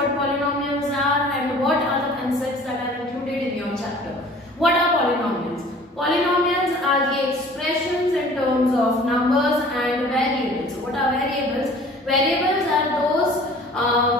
what polynomials are and what are the concepts that are included in your chapter. What are polynomials? Polynomials are the expressions in terms of numbers and variables. What are variables? Variables are those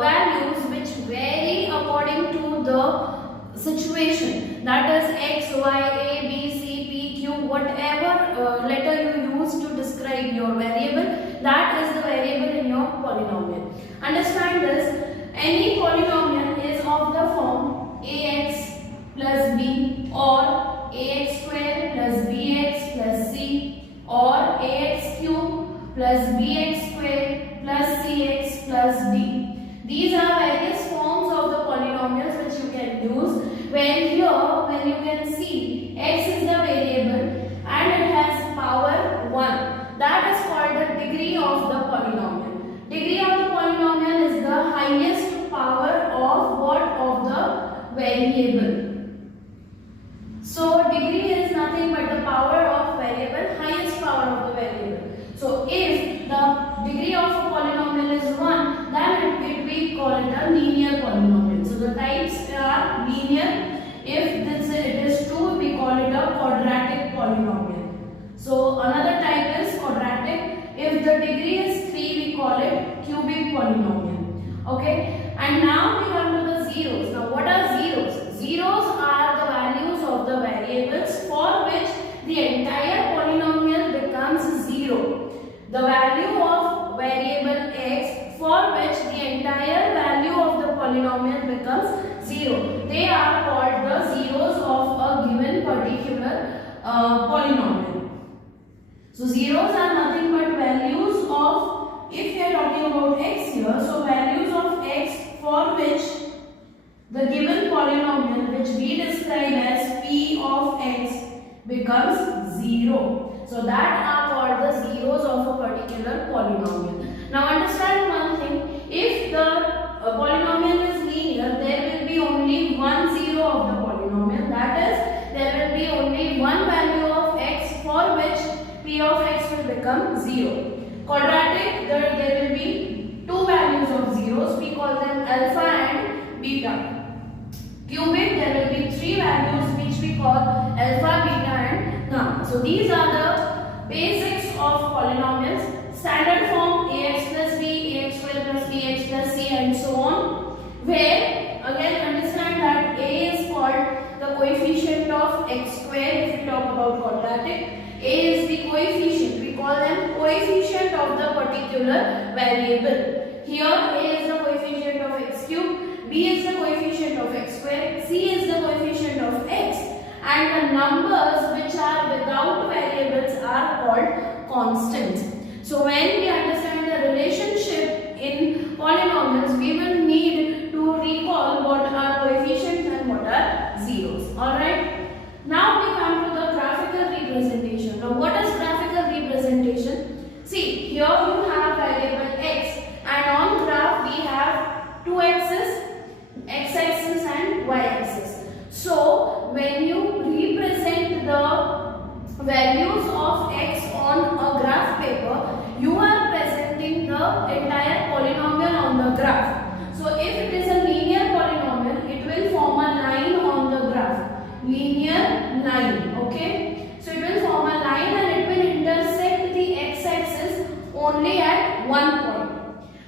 values which vary according to the situation. That is x, y, a, b, c, p, q, whatever letter you use to describe your variable, that is the variable in your polynomial. Understand this. Any polynomial is of the form ax plus b or ax square plus bx plus c or ax cube plus bx square plus cx plus d. These are various forms of the polynomials which you can use, where here when you can see x is the variable and it has power 1. That is called the degree of the polynomial. Degree of the polynomial is the highest power of what? Of the variable. So degree is nothing but the power of variable, highest power of the variable. So if the degree of a polynomial is 1, then we call it a linear polynomial. So the types are linear. If it is 2, we call it a quadratic polynomial. So another type is quadratic. If the degree is 3, we call it cubic polynomial. Okay. And now we come to the zeros. Now what are zeros? Zeros are the values of the variables for which the entire polynomial becomes 0. The value of variable x for which the entire value of the polynomial becomes 0. They are called the zeros of a given particular polynomial. So zeros are nothing but values of, if we are talking about x here, so values of x for which the given polynomial which we describe as p of x becomes 0. So that are called the zeros of a particular polynomial. Now understand one thing, if the polynomial is linear, there will be only one zero of the polynomial, that is, there will be only one value of x for which p of x will become 0. Quadratic, there will be two values of zeros, we call them alpha and beta. Cubic, there will be three values which we call alpha, beta and gamma. So these are the basics of polynomials. Standard form ax plus b, ax square plus bx plus c and so on. Where again understand that a is called the coefficient of x square if we talk about quadratic. A is the coefficient, we call them coefficient of the particular variable. Here a is the coefficient of x cube, b is the coefficient of x square, c is the coefficient of x, and the numbers which are without variables are called constants. So when we understand the relationship in polynomials, we will need to recall what are coefficients and what are zeros. Alright. Now we come to the graphical representation. Now what is graphical representation? See, here you have variable x and on graph we have two axes, x-axis and y-axis. So when you represent the values of x on a graph paper, you are presenting the entire polynomial on the graph. So if it is a linear polynomial, it will form a line on the graph. Linear line, okay? So it will form a line and it will intersect the x-axis only at one point.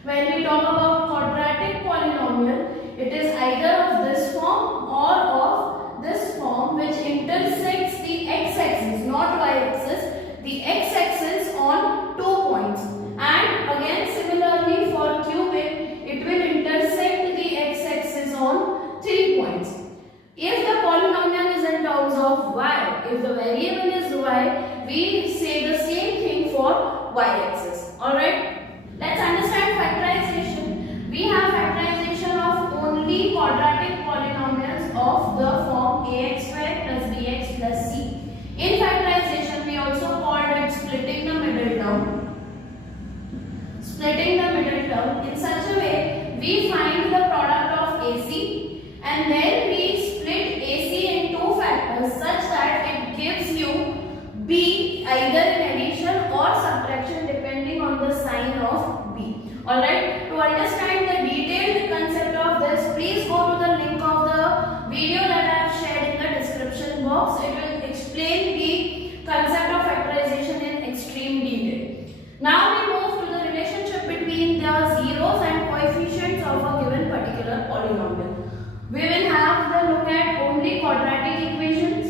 When we talk about quadratic polynomial, it is either of this form or of this form which intersects the x-axis, not y-axis, the x-axis on 2 points. And again similarly for cubic, it will intersect the x-axis on 3 points. If the polynomial is in terms of y, if the variable is y, we say the same thing for y-axis. Alright? Let's understand factorization. We have factorization of only quadratic polynomials of the form ax square plus bx plus c. In factorization, we also called it splitting the middle term. Splitting the middle term in such a way, we find the product of AC and then we split AC in two factors such that it gives you B either in addition or subtraction depending on the sign of B. Alright, to understand the detailed concept of this, box. It will explain the concept of factorization in extreme detail. Now we move to the relationship between the zeros and coefficients of a given particular polynomial. We will have the look at only quadratic equations.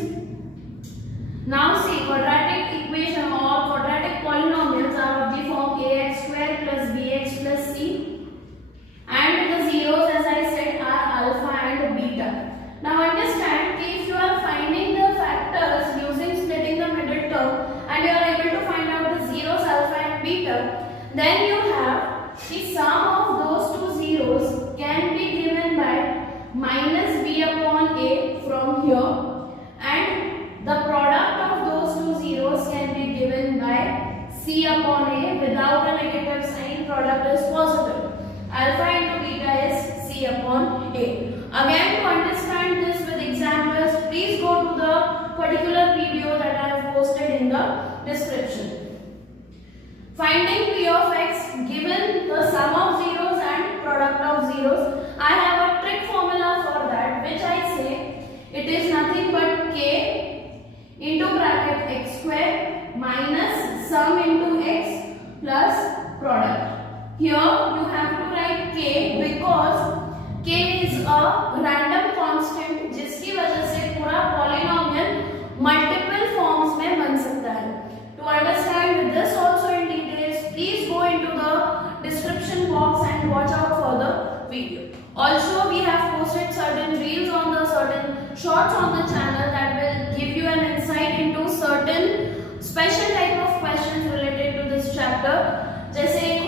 Now see, quadratic equation or quadratic polynomials are of the form ax square plus bx plus c, and the zeros, as I said, are alpha and beta. Now understand, if you are finding the factors using splitting the middle term and you are able to find out the zeros alpha and beta, then you have the sum of those two zeros can be given by minus b upon a from here, and the product of those two zeros can be given by c upon a. Without a negative sign, product is positive. Alpha into beta is c upon a. Again, to understand this with examples, please go to the particular video that I have posted in the description. Finding p of x given the sum of zeros and product of zeros, I have a trick formula for that, which I say it is nothing but k into bracket x square minus sum into x plus product. Here you have to write k because k is a random constant जिसकी वजह से पूरा polynomial multiple forms में बन सकता है. To understand this also in details, please go into the description box and watch out for the video. Also, we have posted certain reels on the certain shorts on the channel that will give you an insight into certain special type of questions related to this chapter. जैसे